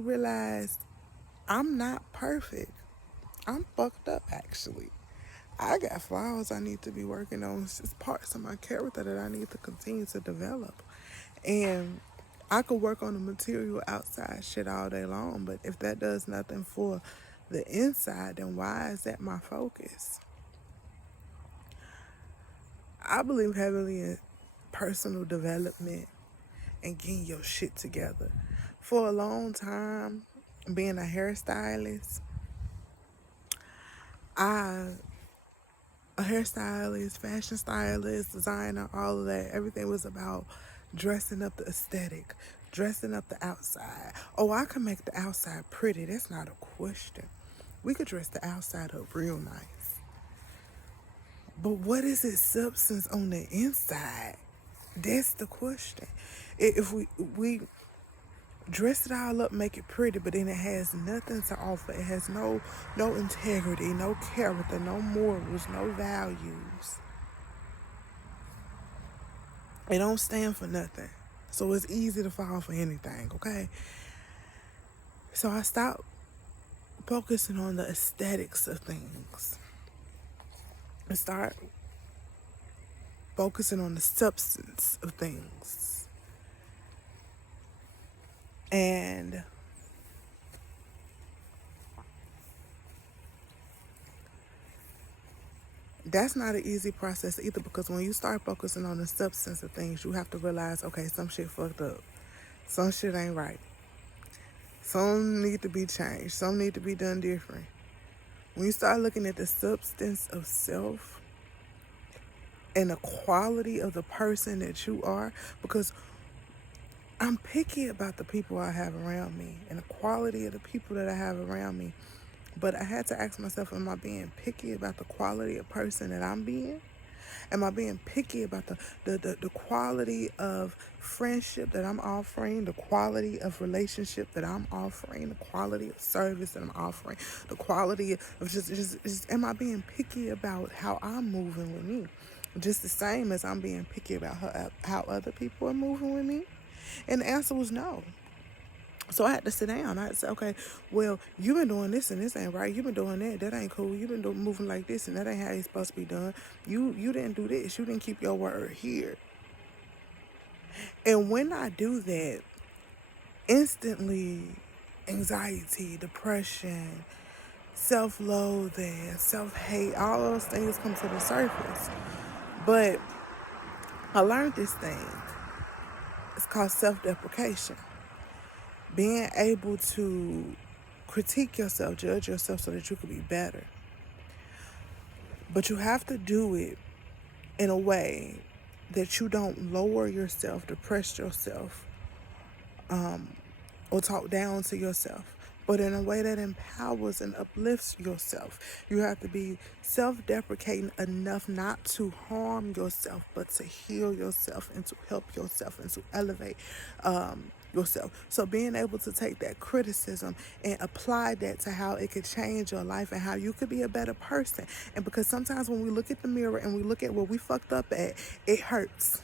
realized I'm not perfect. I'm fucked up, actually. I got flaws I need to be working on. It's parts of my character that I need to continue to develop. And I could work on the material outside shit all day long, but if that does nothing for the inside, then why is that my focus? I believe heavily in personal development and getting your shit together. For a long time, being a hairstylist, I a hairstylist, fashion stylist, designer, all of that. Everything was about dressing up the aesthetic, dressing up the outside. Oh, I can make the outside pretty. That's not a question. We could dress the outside up real nice. But what is its substance on the inside? That's the question. If we dress it all up, make it pretty, but then it has nothing to offer. It has no integrity, no character, no morals, no values. It don't stand for nothing. So it's easy to fall for anything, okay? So I stopped focusing on the aesthetics of things and start focusing on the substance of things. And that's not an easy process either, because when you start focusing on the substance of things, you have to realize, okay, some shit fucked up. Some shit ain't right. Some need to be changed. Some need to be done different. When you start looking at the substance of self and the quality of the person that you are, because I'm picky about the people I have around me and the quality of the people that I have around me. But I had to ask myself, am I being picky about the quality of person that I'm being? Am I being picky about the quality of friendship that I'm offering, the quality of relationship that I'm offering, the quality of service that I'm offering, the quality of just am I being picky about how I'm moving with me? Just the same as I'm being picky about how other people are moving with me? And the answer was no. So I had to sit down. I had to say, okay, well, you've been doing this and this ain't right. You've been doing that. That ain't cool. You've been moving like this and that ain't how it's supposed to be done. You didn't do this. You didn't keep your word here. And when I do that, instantly anxiety, depression, self-loathing, self-hate, all those things come to the surface. But I learned this thing. It's called self-deprecation. Being able to critique yourself, judge yourself so that you can be better. But you have to do it in a way that you don't lower yourself, depress yourself, or talk down to yourself, but in a way that empowers and uplifts yourself. You have to be self-deprecating enough not to harm yourself, but to heal yourself and to help yourself and to elevate yourself. So being able to take that criticism and apply that to how it could change your life and how you could be a better person. And because sometimes when we look at the mirror and we look at what we fucked up at, it hurts.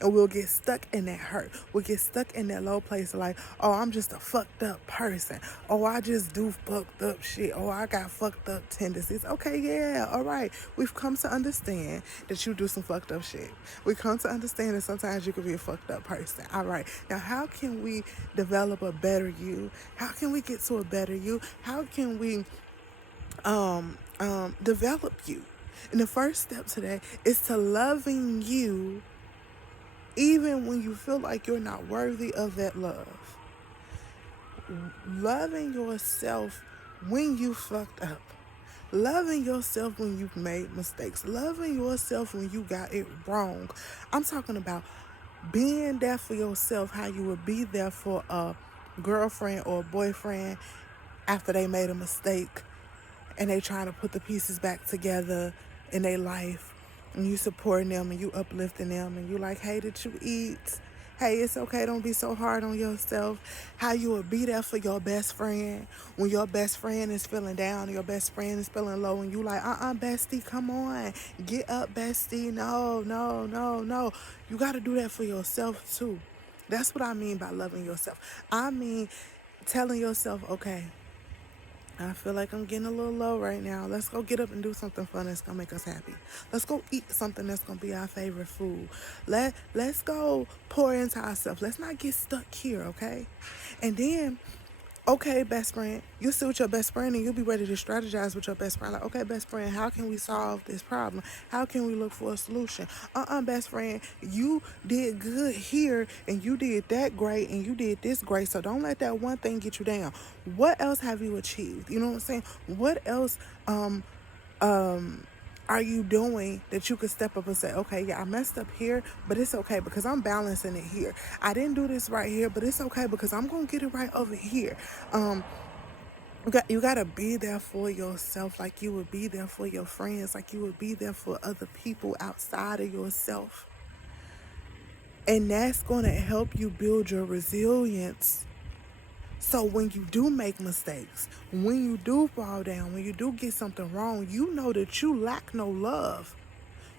And we'll get stuck in that hurt. We'll get stuck in that low place like, oh, I'm just a fucked up person. Oh, I just do fucked up shit. Oh, I got fucked up tendencies. Okay, yeah, all right. We've come to understand that you do some fucked up shit. We come to understand that sometimes you can be a fucked up person. All right. Now, how can we develop a better you? How can we get to a better you? How can we develop you? And the first step today is to loving you even when you feel like you're not worthy of that love. Loving yourself when you fucked up. Loving yourself when you've made mistakes. Loving yourself when you got it wrong. I'm talking about being there for yourself how you would be there for a girlfriend or a boyfriend after they made a mistake and they trying to put the pieces back together in their life, and you supporting them and you uplifting them and you like, hey, did you eat? Hey, it's okay, don't be so hard on yourself. How you would be there for your best friend when your best friend is feeling down, your best friend is feeling low, and you like, bestie, come on, get up, bestie. No, no, no, no. You got to do that for yourself too. That's what I mean by loving yourself. I mean, telling yourself, okay, I feel like I'm getting a little low right now. Let's go get up and do something fun that's gonna make us happy. Let's go eat something that's gonna be our favorite food. Let's go pour into ourselves. Let's not get stuck here, okay? And then, okay, best friend, you sit with your best friend and you'll be ready to strategize with your best friend. Like, okay, best friend, how can we solve this problem? How can we look for a solution? Best friend, you did good here and you did that great and you did this great. So don't let that one thing get you down. What else have you achieved? You know what I'm saying? What else are you doing that you could step up and say, okay, yeah, I messed up here, but it's okay because I'm balancing it here. I didn't do this right here, but it's okay because I'm gonna get it right over here. You gotta be there for yourself, like you would be there for your friends, like you would be there for other people outside of yourself. And that's gonna help you build your resilience. So when you do make mistakes, when you do fall down, when you do get something wrong, you know that you lack no love.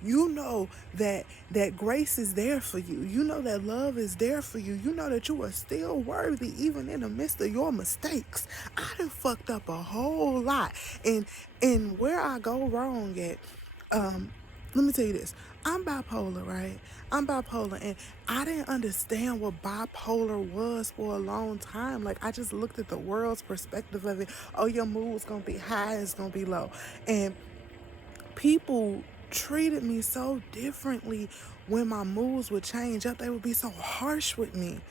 You know that grace is there for you. You know that love is there for you. You know that you are still worthy even in the midst of your mistakes. I done fucked up a whole lot. And where I go wrong at, let me tell you this. I'm bipolar, right? I'm bipolar, and I didn't understand what bipolar was for a long time. Like, I just looked at the world's perspective of it. Oh, your mood's gonna be high, it's gonna be low. And people treated me so differently when my moods would change up. They would be so harsh with me.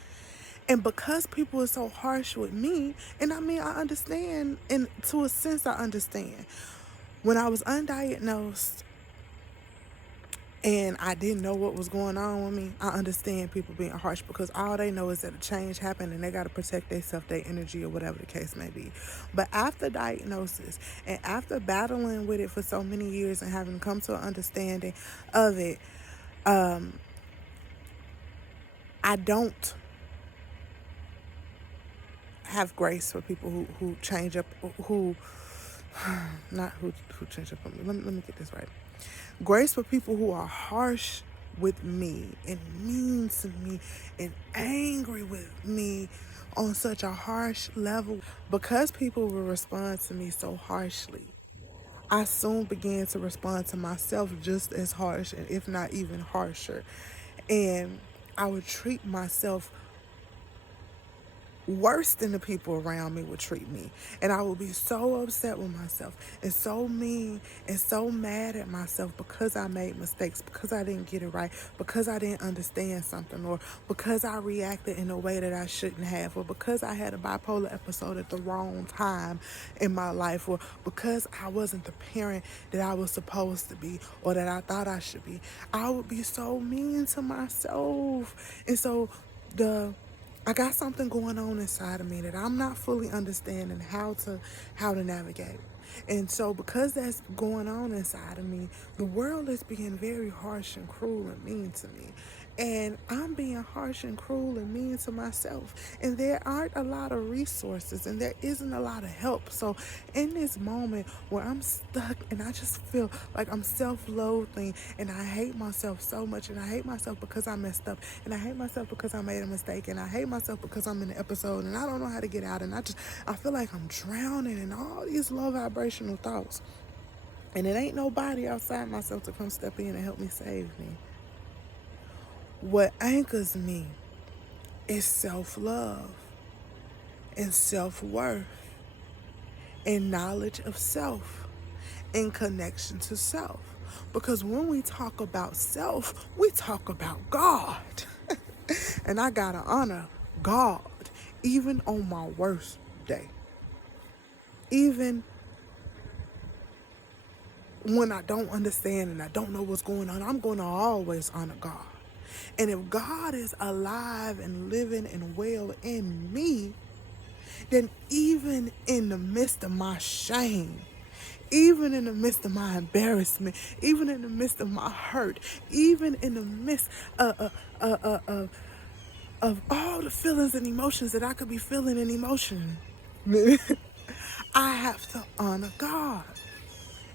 And because people are so harsh with me, and I mean, I understand, and to a sense, I understand. When I was undiagnosed and I didn't know what was going on with me, I understand people being harsh because all they know is that a change happened and they got to protect themselves, their energy, or whatever the case may be. But after diagnosis and after battling with it for so many years and having come to an understanding of it, I don't have grace for people who change up, who not who change up on me. Let me get this right. Grace for people who are harsh with me and mean to me and angry with me on such a harsh level. Because people will respond to me so harshly, I soon began to respond to myself just as harsh, and if not even harsher. And I would treat myself worse than the people around me would treat me. And I would be so upset with myself and so mean and so mad at myself because I made mistakes, because I didn't get it right, because I didn't understand something, or because I reacted in a way that I shouldn't have, or because I had a bipolar episode at the wrong time in my life, or because I wasn't the parent that I was supposed to be or that I thought I should be. I would be so mean to myself. And so I got something going on inside of me that I'm not fully understanding how to navigate. And so because that's going on inside of me, the world is being very harsh and cruel and mean to me. And I'm being harsh and cruel and mean to myself. And there aren't a lot of resources and there isn't a lot of help. So in this moment where I'm stuck and I just feel like I'm self-loathing and I hate myself so much, and I hate myself because I messed up, and I hate myself because I made a mistake, and I hate myself because I'm in an episode and I don't know how to get out, and I feel like I'm drowning in all these low vibrational thoughts. And it ain't nobody outside myself to come step in and help me save me. What anchors me is self-love and self-worth and knowledge of self and connection to self. Because when we talk about self, we talk about God. And I gotta honor God even on my worst day. Even when I don't understand and I don't know what's going on, I'm gonna always honor God. And if God is alive and living and well in me, then even in the midst of my shame, even in the midst of my embarrassment, even in the midst of my hurt, even in the midst of all the feelings and emotions that I could be feeling in emotion, I have to honor God.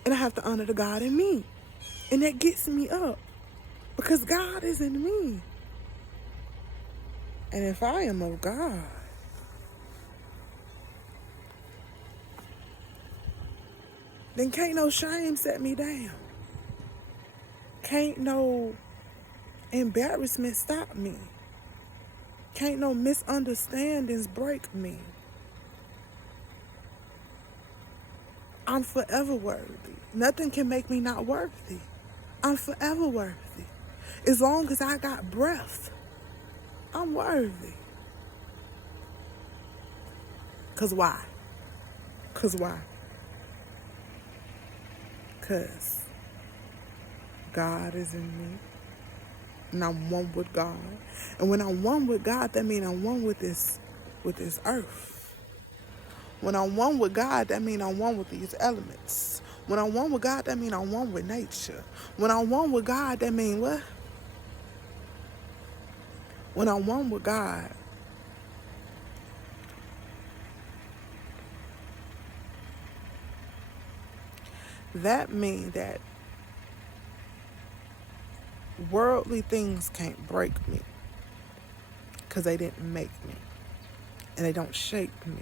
And I have to honor the God in me. And that gets me up because God is in me. And if I am of God, then can't no shame set me down. Can't no embarrassment stop me. Can't no misunderstandings break me. I'm forever worthy. Nothing can make me not worthy. I'm forever worthy. As long as I got breath, I'm worthy. Cause why? Cause God is in me. And I'm one with God. And when I'm one with God, that means I'm one with this earth. When I'm one with God, that means I'm one with these elements. When I'm one with God, that means I'm one with nature. When I'm one with God, that means what? When I'm one with God, that means that worldly things can't break me because they didn't make me and they don't shape me.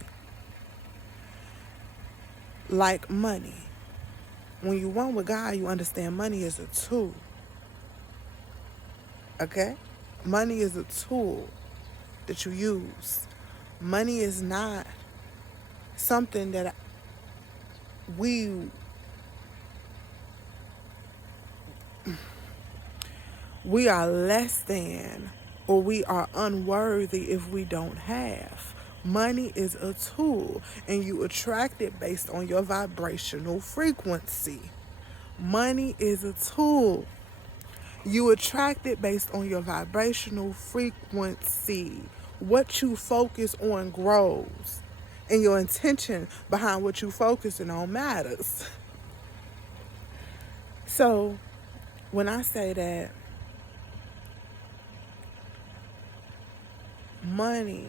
Like money. When you're one with God, you understand money is a tool. Okay? Money is a tool that you use. Money is not something that we are less than or we are unworthy if we don't have. Money is a tool and you attract it based on your vibrational frequency. Money is a tool. You attract it based on your vibrational frequency. What you focus on grows. And your intention behind what you focusing on matters. So when I say that money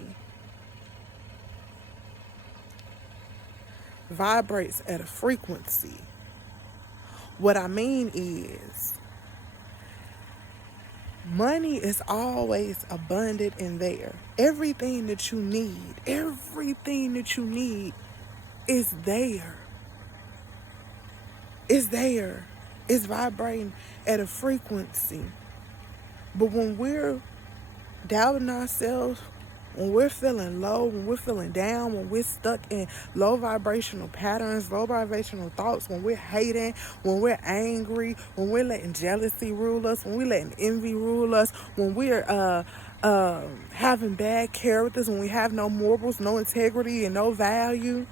vibrates at a frequency, what I mean is money is always abundant in there. Everything that you need is there. It's there. It's vibrating at a frequency. But when we're doubting ourselves, when we're feeling low, when we're feeling down, when we're stuck in low vibrational patterns, low vibrational thoughts, when we're hating, when we're angry, when we're letting jealousy rule us, when we're letting envy rule us, when we're having bad characters, when we have no morals, no integrity, and no value,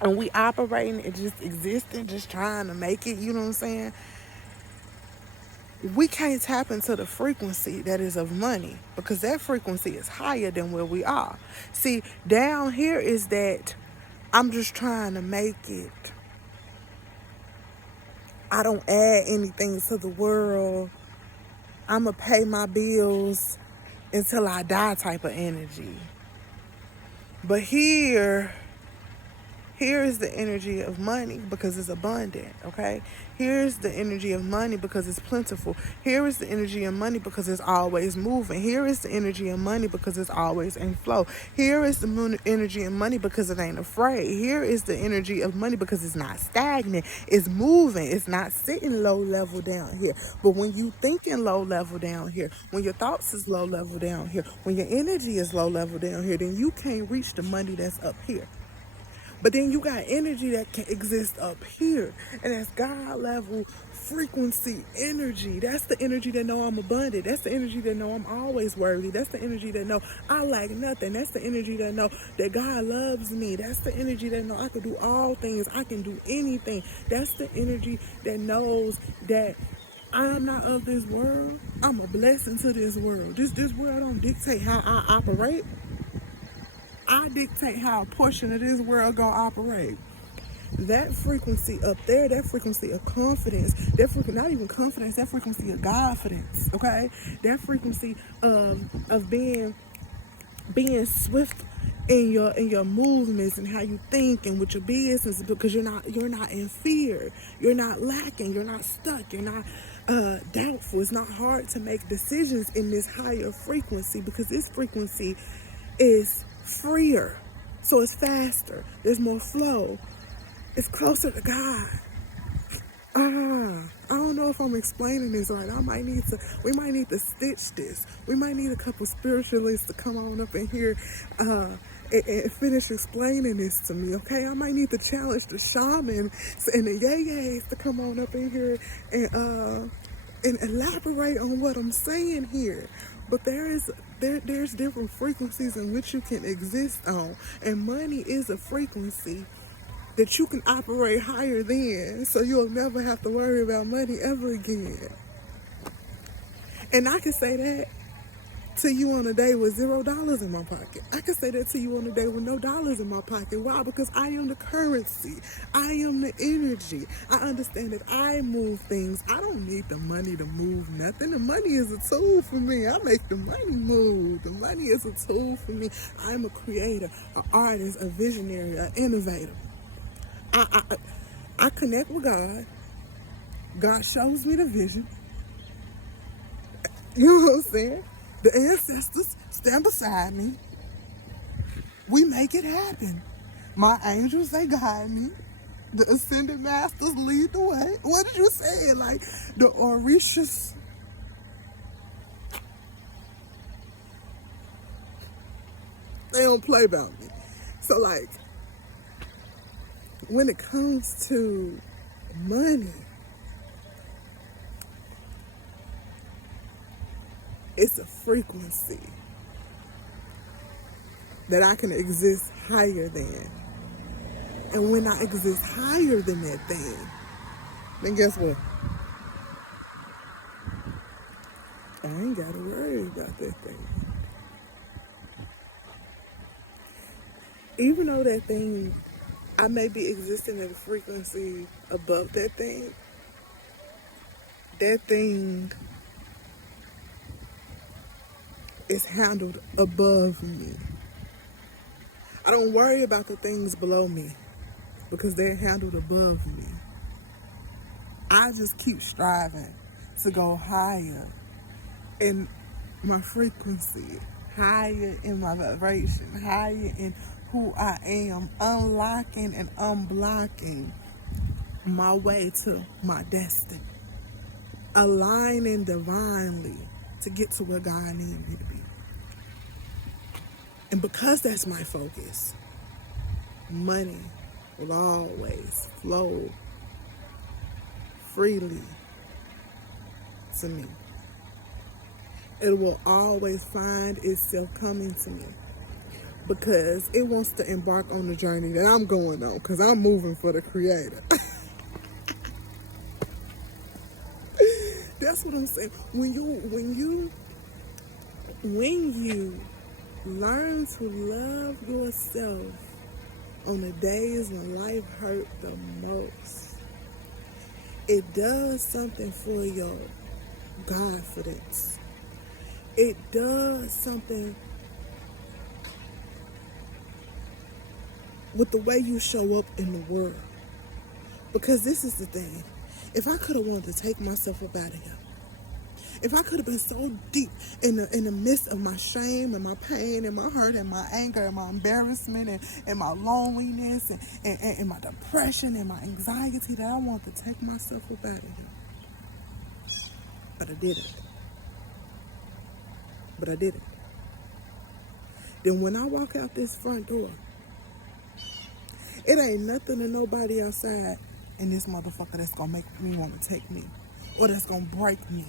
and we operating and just existing, just trying to make it, you know what I'm saying? We can't tap into the frequency that is of money because that frequency is higher than where we are. See, down here is that I'm just trying to make it. I don't add anything to the world. I'm going to pay my bills until I die type of energy. But here is the energy of money because it's abundant, okay? Here's the energy of money because it's plentiful. Here is the energy of money because it's always moving. Here is the energy of money because it's always in flow. Here is the energy of money because it ain't afraid. Here is the energy of money because it's not stagnant. It's moving. It's not sitting low level down here. But when you thinking low level down here, when your thoughts is low level down here, when your energy is low level down here, then you can't reach the money that's up here. But then you got energy that can exist up here. And that's God level frequency energy. That's the energy that know I'm abundant. That's the energy that know I'm always worthy. That's the energy that know I lack nothing. That's the energy that know that God loves me. That's the energy that know I can do all things. I can do anything. That's the energy that knows that I'm not of this world. I'm a blessing to this world. This world don't dictate how I operate. I dictate how a portion of this world gonna operate. That frequency up there, that frequency of confidence, that frequency, not even confidence, that frequency of Godfidence, okay? That frequency of being swift in your movements and how you think and with your business, because you're not in fear, you're not lacking, you're not stuck, you're not doubtful. It's not hard to make decisions in this higher frequency because this frequency is freer, so it's faster, there's more flow. It's closer to God. I don't know if I'm explaining this right. We might need to stitch this. We might need a couple spiritualists to come on up in here and finish explaining this to me, okay? I might need to challenge the shamans and the yayas to come on up in here and elaborate on what I'm saying here. But there's different frequencies in which you can exist on, and money is a frequency that you can operate higher than, so you'll never have to worry about money ever again. And I can say that to you on a day with $0 in my pocket. I can say that to you on a day with no dollars in my pocket. Why? Because I am the currency. I am the energy. I understand that I move things. I don't need the money to move nothing. The money is a tool for me. I make the money move. The money is a tool for me. I'm a creator, an artist, a visionary, an innovator. I connect with God. God shows me the vision. You know what I'm saying? The ancestors stand beside me. We make it happen. My angels, they guide me. The ascended masters lead the way. What did you say? Like the Orishas. They don't play about me. So like, when it comes to money, it's a frequency that I can exist higher than. And when I exist higher than that thing, then guess what? I ain't got to worry about that thing. Even though that thing, I may be existing at a frequency above that thing is handled above me. I don't worry about the things below me because they're handled above me. I just keep striving to go higher in my frequency, higher in my vibration, higher in who I am, unlocking and unblocking my way to my destiny, aligning divinely to get to where God needs me to be. And because that's my focus, money will always flow freely to me. It will always find itself coming to me because it wants to embark on the journey that I'm going on, because I'm moving for the Creator. That's what I'm saying. When you learn to love yourself on the days when life hurt the most, it does something for your confidence. It does something with the way you show up in the world. Because this is the thing. If I could have wanted to take myself up out of here, if I could have been so deep in the midst of my shame and my pain and my hurt and my anger and my embarrassment and my loneliness and my depression and my anxiety, that I wanted to take myself up out of here. But I didn't. Then when I walk out this front door, it ain't nothing or nobody outside in this motherfucker that's gonna make me want to take me, or that's gonna break me,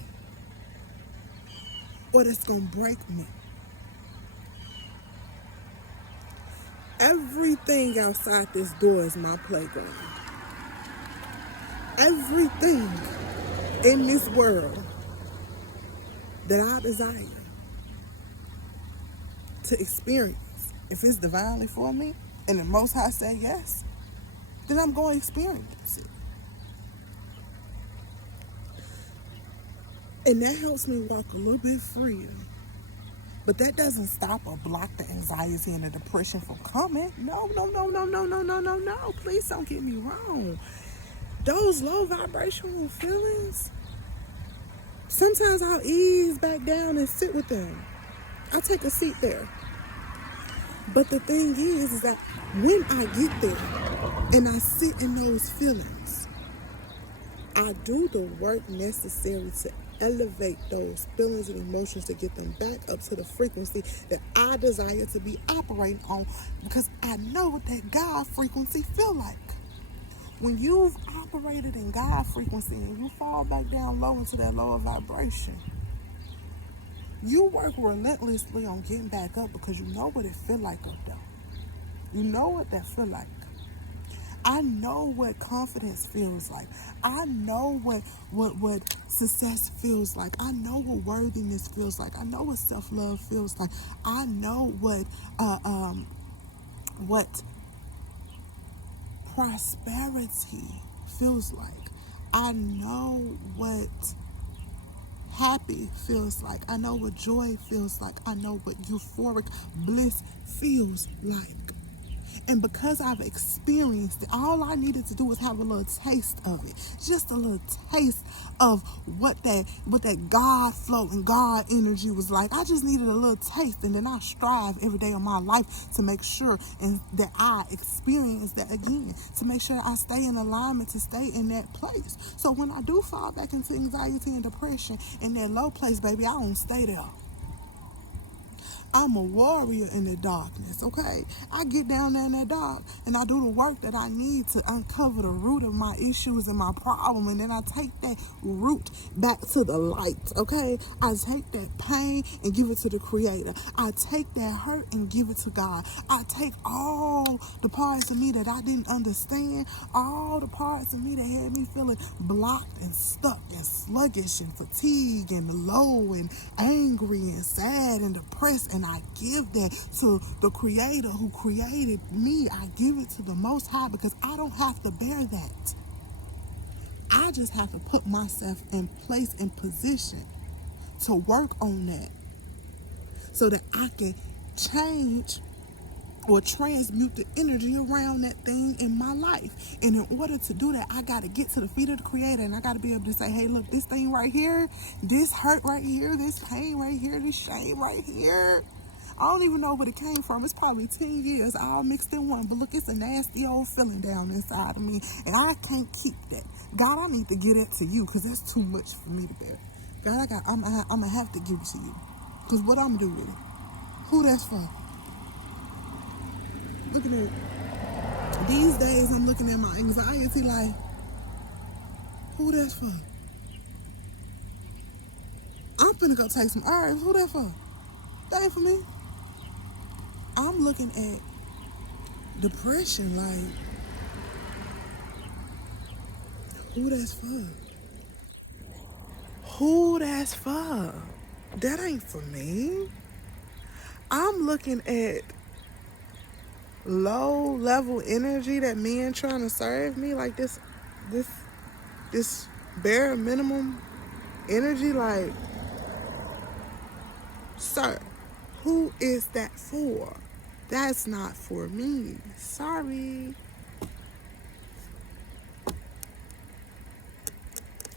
Everything outside this door is my playground. Everything in this world that I desire to experience, if it's divinely for me and the Most High say yes, then I'm going to experience it. And that helps me walk a little bit freer. But that doesn't stop or block the anxiety and the depression from coming. No. Please don't get me wrong. Those low vibrational feelings, sometimes I'll ease back down and sit with them. I'll take a seat there. But the thing is that when I get there, and I sit in those feelings. I do the work necessary to elevate those feelings and emotions to get them back up to the frequency that I desire to be operating on, because I know what that God frequency feel like. When you've operated in God frequency and you fall back down low into that lower vibration, you work relentlessly on getting back up because you know what it feel like up there. You know what that feel like. I know what confidence feels like. I know what success feels like. I know what worthiness feels like. I know what self-love feels like. I know what prosperity feels like. I know what happy feels like. I know what joy feels like. I know what euphoric bliss feels like. And because I've experienced it, all I needed to do was have a little taste of it. Just a little taste of what that God flow and God energy was like. I just needed a little taste, and then I strive every day of my life to make sure and that I experience that again, to make sure I stay in alignment, to stay in that place. So when I do fall back into anxiety and depression in that low place, baby, I don't stay there. I'm a warrior in the darkness, okay? I get down there in that dark and I do the work that I need to uncover the root of my issues and my problem, and then I take that root back to the light, okay? I take that pain and give it to the Creator. I take that hurt and give it to God. I take all the parts of me that I didn't understand, all the parts of me that had me feeling blocked and stuck and sluggish and fatigued and low and angry and sad and depressed, and I give that to the Creator who created me. I give it to the Most High because I don't have to bear that. I just have to put myself in place and position to work on that so that I can change or transmute the energy around that thing in my life. And in order to do that, I got to get to the feet of the Creator, and I got to be able to say, hey, look, this thing right here, this hurt right here, this pain right here, this shame right here, I don't even know where it came from. It's probably 10 years all mixed in one. But look, it's a nasty old feeling down inside of me, and I can't keep that. God, I need to get it to you because that's too much for me to bear. God, I'm going to have to give it to you, because what I'm doing with it, who that's for? Looking at these days, I'm looking at my anxiety like, who that's for? I'm finna go take some herbs. Who that for? That ain't for me. I'm looking at depression like, who that's for? Who that's for? That ain't for me. I'm looking at low level energy that men trying to serve me like this bare minimum energy like, sir, who is that for? That's not for me. Sorry.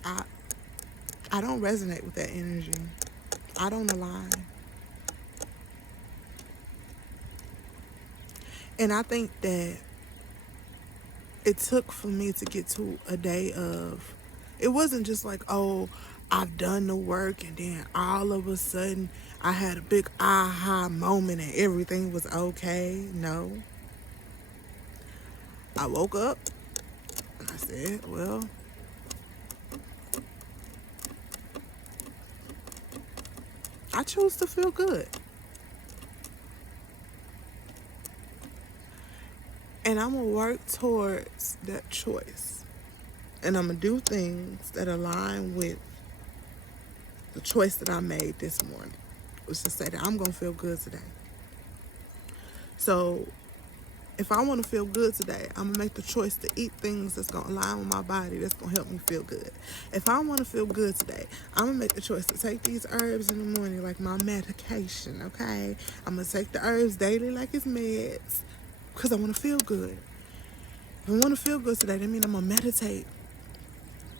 I I don't resonate with that energy. I don't align. And I think that it took for me to get to a day of, it wasn't just like, oh, I've done the work and then all of a sudden I had a big aha moment and everything was okay. No. I woke up and I said, well, I chose to feel good. And I'm going to work towards that choice. And I'm going to do things that align with the choice that I made this morning, was to say that I'm going to feel good today. So if I want to feel good today, I'm going to make the choice to eat things that's going to align with my body, that's going to help me feel good. If I want to feel good today, I'm going to make the choice to take these herbs in the morning like my medication, okay? I'm going to take the herbs daily like it's meds because I want to feel good. If I want to feel good today, that means I'm going to meditate.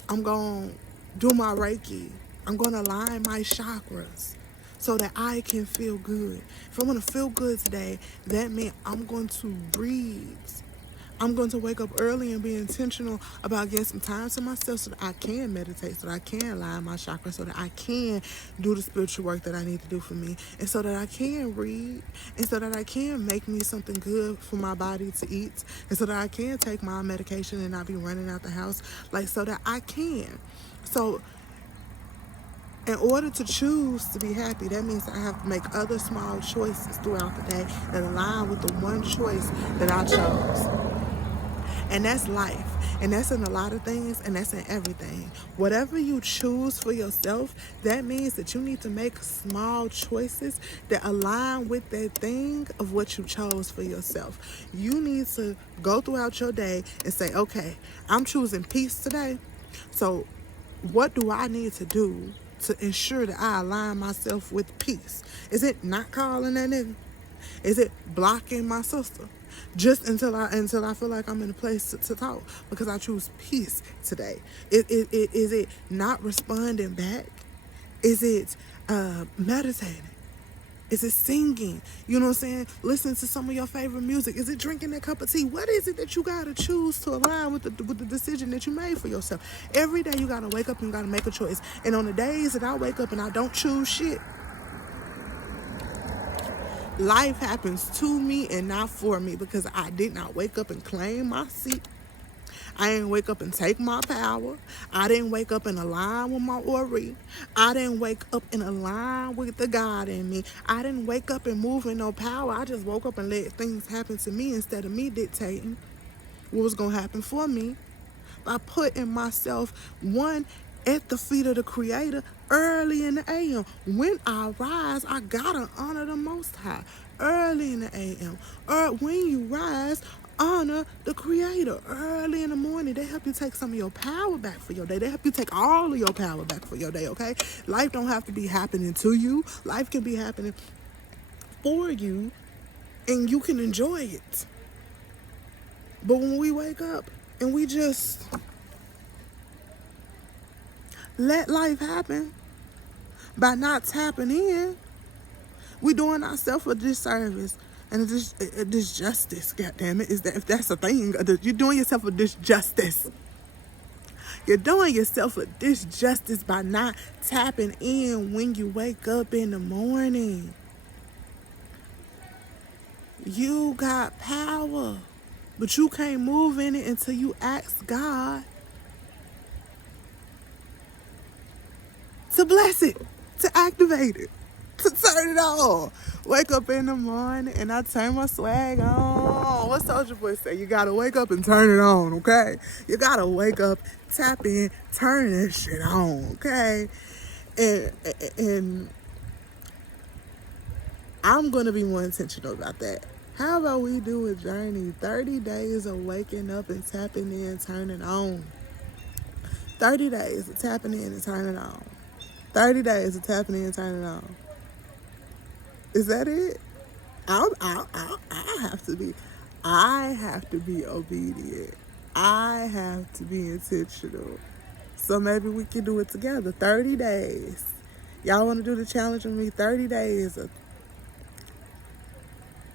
I'm going to do my Reiki. I'm going to align my chakras so that I can feel good. If I want to feel good today, that means I'm going to breathe I'm going to wake up early and be intentional about getting some time to myself so that I can meditate, so that I can align my chakras, so that I can do the spiritual work that I need to do for me, and so that I can read, and so that I can make me something good for my body to eat, and so that I can take my medication and not be running out the house, like so that I can. So in order to choose to be happy, that means I have to make other small choices throughout the day that align with the one choice that I chose. And that's life. And that's in a lot of things, and that's in everything. Whatever you choose for yourself, that means that you need to make small choices that align with that thing of what you chose for yourself. You need to go throughout your day and say, okay, I'm choosing peace today. So what do I need to do to ensure that I align myself with peace? Is it not calling that nigga? Is it blocking my sister? Just until I feel like I'm in a place to talk because I choose peace today. Is it not responding back? Is it meditating? Is it singing? You know what I'm saying? Listening to some of your favorite music. Is it drinking that cup of tea? What is it that you gotta choose to align with the decision that you made for yourself? Every day you gotta wake up and you gotta make a choice. And on the days that I wake up and I don't choose shit, life happens to me and not for me because I did not wake up and claim my seat. I didn't wake up and take my power. I didn't wake up and align with my Ori. I didn't wake up and align with the God in me. I didn't wake up and move in no power. I just woke up and let things happen to me instead of me dictating what was going to happen for me by putting myself, one, at the feet of the Creator early in the AM. When I rise, I gotta honor the Most High early in the AM. Or when you rise, honor the Creator early in the morning. They help you take some of your power back for your day. They help you take all of your power back for your day, okay? Life don't have to be happening to you. Life can be happening for you, and you can enjoy it. But when we wake up and we just let life happen by not tapping in, we doing ourselves a disservice and a disjustice. God damn it, is that if that's a thing, you're doing yourself a disjustice. You're doing yourself a disjustice by not tapping in when you wake up in the morning. You got power, but you can't move in it until you ask God to bless it, to activate it, to turn it on. Wake up in the morning and I turn my swag on. What Soulja Boy say? You gotta wake up and turn it on, okay? You gotta wake up, tap in, turn that shit on, okay? And I'm gonna be more intentional about that. How about we do a journey? 30 days of waking up and tapping in, turning on. 30 days of tapping in and turning on. 30 days of tapping in and turning on. Is that it? I have to be obedient. I have to be intentional. So maybe we can do it together. 30 days. Y'all want to do the challenge with me? 30 days of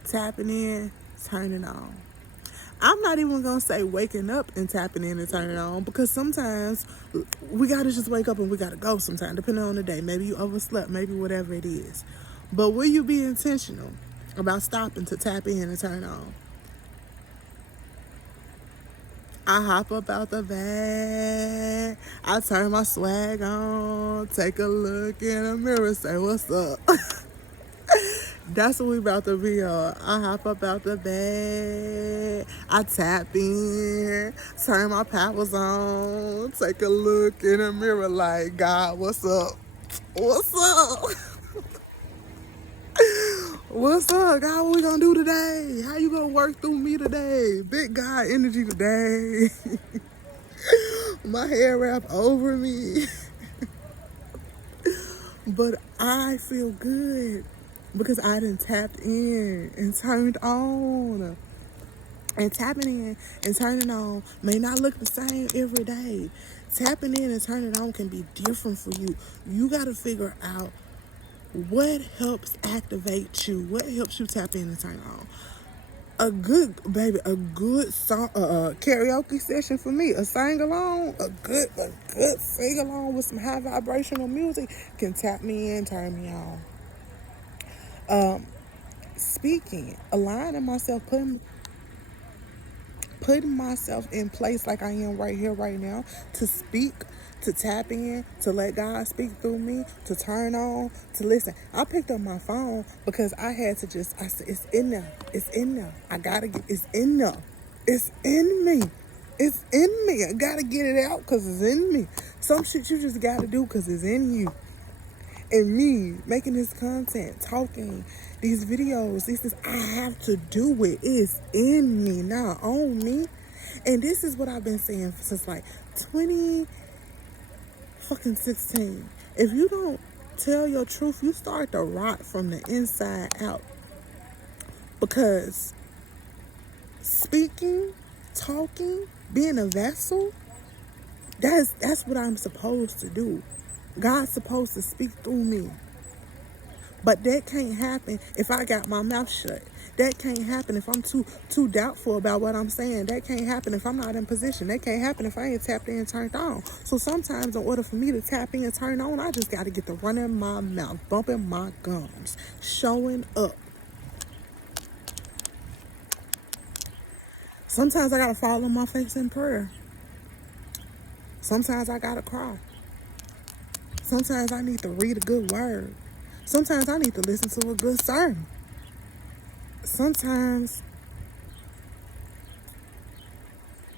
tapping in, turning on. I'm not even going to say waking up and tapping in and turning on because sometimes we got to just wake up and we got to go sometimes, depending on the day. Maybe you overslept, maybe whatever it is. But will you be intentional about stopping to tap in and turn on? I hop up out the bed, I turn my swag on, take a look in the mirror, say, what's up? That's what we about to be on. I hop up out the bed, I tap in, turn my powers on, take a look in the mirror like, God, what's up? What's up? What's up, God? What we gonna do today? How you gonna work through me today? Big God energy today. My hair wrapped over me. But I feel good because I done tapped in and turned on. And tapping in and turning on may not look the same every day. Tapping in and turning on can be different for you. You gotta figure out what helps activate you, what helps you tap in and turn on. a good song, karaoke session for me, a sing along, a good sing along with some high vibrational music can tap me in, turn me on. Speaking, aligning myself, putting myself in place like I am right here, right now, to speak, to tap in, to let God speak through me, to turn on, to listen. I picked up my phone because I had to I said, it's in there. It's in there. I gotta get, it's in there. It's in me. It's in me. I gotta get it out because it's in me. Some shit you just gotta do because it's in you. And me making this content, talking, these videos, I have to do it. It's in me, not on me. And this is what I've been saying since like 2016. If you don't tell your truth, you start to rot from the inside out. Because speaking, talking, being a vessel, that's what I'm supposed to do. God's supposed to speak through me. But that can't happen if I got my mouth shut. That can't happen if I'm too doubtful about what I'm saying. That can't happen if I'm not in position. That can't happen if I ain't tapped in and turned on. So sometimes in order for me to tap in and turn on, I just got to get the run in my mouth, bumping my gums, showing up. Sometimes I got to fall on my face in prayer. Sometimes I got to cry. Sometimes I need to read a good word. Sometimes I need to listen to a good sermon. Sometimes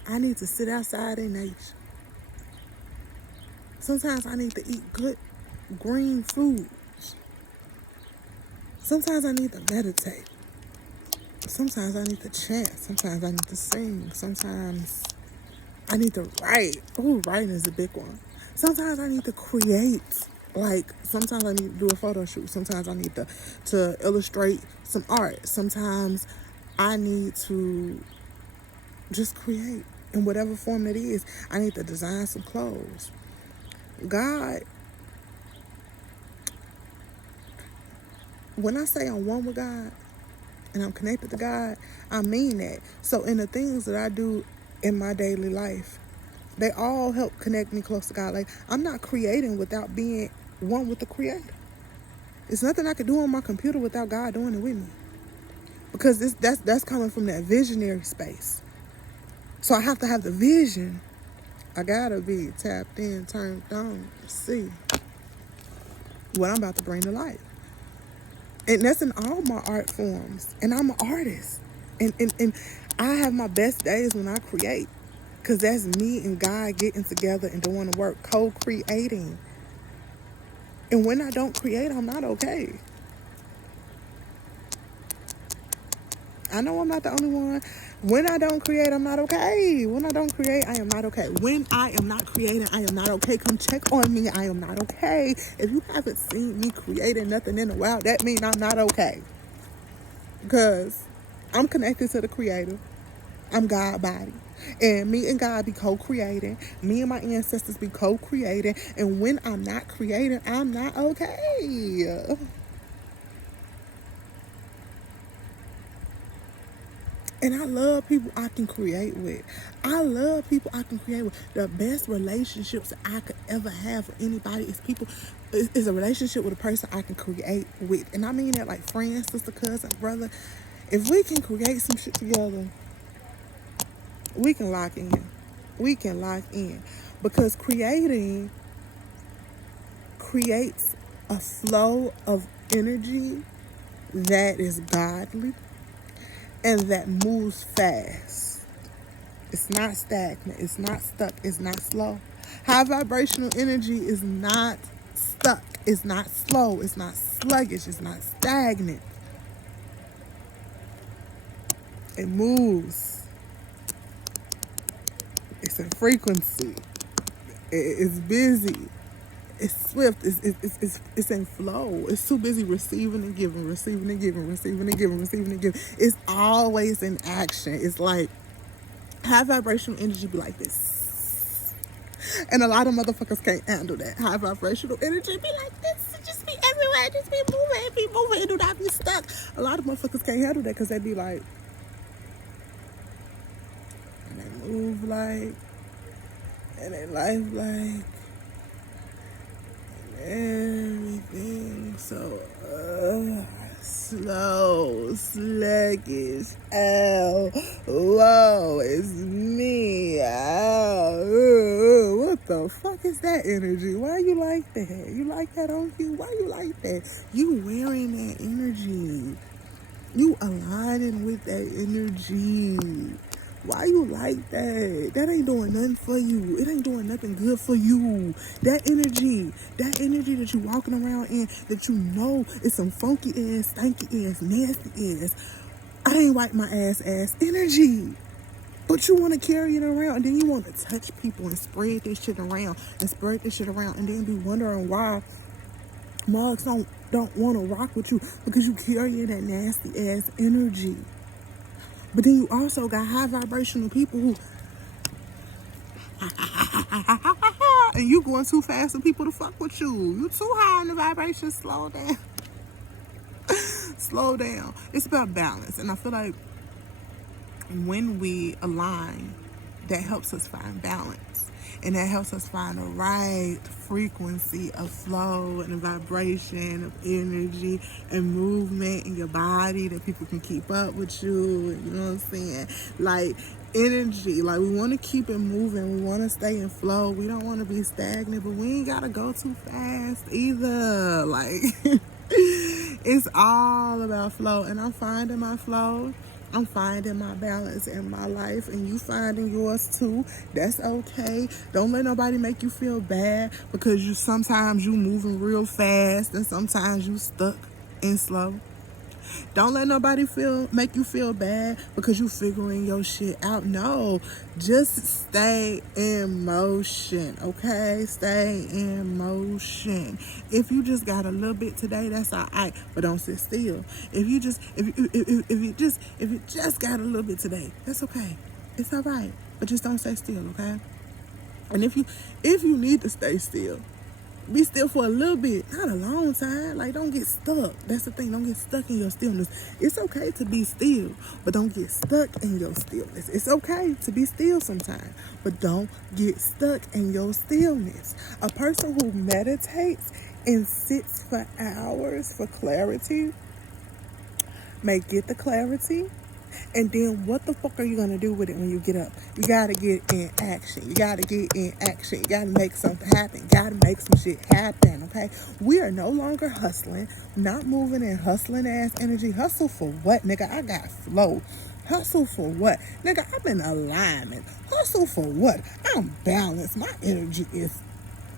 I need to sit outside in nature. Sometimes I need to eat good green foods. Sometimes I need to meditate. Sometimes I need to chant. Sometimes I need to sing. Sometimes I need to write. Ooh, writing is a big one. Sometimes I need to create. Like, sometimes I need to do a photo shoot. Sometimes I need to illustrate some art. Sometimes I need to just create in whatever form it is. I need to design some clothes. God, when I say I'm one with God and I'm connected to God, I mean that. So in the things that I do in my daily life, they all help connect me close to God. Like, I'm not creating without being one with the Creator. It's nothing I could do on my computer without God doing it with me. Because that's coming from that visionary space. So I have to have the vision. I gotta be tapped in, turned on, to see what I'm about to bring to life. And that's in all my art forms. And I'm an artist. And I have my best days when I create. Because that's me and God getting together and doing the work, co-creating. And when I don't create, I'm not okay. I know I'm not the only one. When I don't create, I'm not okay. When I don't create, I am not okay. When I am not creating, I am not okay. Come check on me. I am not okay. If you haven't seen me creating nothing in a while, that means I'm not okay. Because I'm connected to the Creator. I'm God body. And me and God be co-creating. Me and my ancestors be co-creating. And when I'm not creating, I'm not okay. And I love people I can create with. I love people I can create with. The best relationships I could ever have with anybody is a relationship with a person I can create with. And I mean that like friend, sister, cousin, brother. If we can create some shit together, we can lock in. We can lock in. Because creating creates a flow of energy that is godly and that moves fast. It's not stagnant. It's not stuck. It's not slow. High vibrational energy is not stuck. It's not slow. It's not sluggish. It's not stagnant. It moves. It's in frequency. It's busy. It's swift. It's in flow. It's too busy receiving and giving, receiving and giving, receiving and giving, receiving and giving. It's always in action. It's like high vibrational energy be like this. And a lot of motherfuckers can't handle that. High vibrational energy be like this. It just be everywhere. Just be moving. It do not be stuck. A lot of motherfuckers can't handle that because they be like, like, and their life like, everything so slow, sluggish. Oh, whoa, it's me. Oh, what the fuck is that energy? Why you like that? You like that on you? Why you like that? You wearing that energy. You aligning with that energy. Why you like that? That ain't doing nothing for you. It ain't doing nothing good for you. That energy that you walking around in, that you know is some funky ass, stanky ass, nasty ass, I ain't wipe my ass energy. But you want to carry it around, and then you want to touch people and spread this shit around and then be wondering why mugs don't want to rock with you, because you carry that nasty ass energy. But then you also got high vibrational people who and you going too fast for people to fuck with you. You too high in the vibration. Slow down. Slow down. It's about balance. And I feel like when we align, that helps us find balance. And that helps us find the right frequency of flow and vibration of energy and movement in your body that people can keep up with you. You know what I'm saying? Like energy, like we want to keep it moving. We want to stay in flow. We don't want to be stagnant, but we ain't got to go too fast either. Like it's all about flow. And I'm finding my flow. I'm finding my balance in my life, and you finding yours too. That's okay. Don't let nobody make you feel bad because sometimes you moving real fast and sometimes you stuck and slow. Don't let nobody make you feel bad because you figuring your shit out. No, just stay in motion, okay? Stay in motion. If you just got a little bit today, that's all right, but don't sit still. If you just got a little bit today, that's okay. It's all right, but just don't stay still, okay? And if you need to stay still, be still for a little bit, not a long time. Like, don't get stuck. That's the thing. Don't get stuck in your stillness. It's okay to be still, but don't get stuck in your stillness. It's okay to be still sometimes, but don't get stuck in your stillness. A person who meditates and sits for hours for clarity may get the clarity. And then what the fuck are you going to do with it when you get up? You got to get in action. You got to get in action. You got to make something happen. You got to make some shit happen, okay? We are no longer hustling, not moving in hustling ass energy. Hustle for what, nigga? I got flow. Hustle for what? Nigga, I'm in alignment. Hustle for what? I'm balanced. My energy is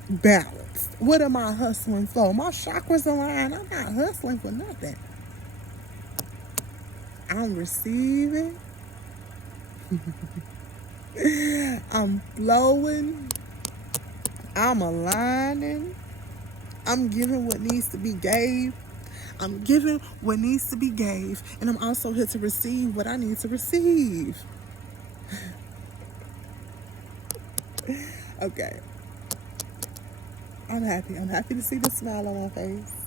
balanced. What am I hustling for? My chakras aligned. I'm not hustling for nothing. I'm receiving. I'm flowing. I'm aligning. I'm giving what needs to be gave. I'm giving what needs to be gave. And I'm also here to receive what I need to receive. Okay. I'm happy. I'm happy to see the smile on my face.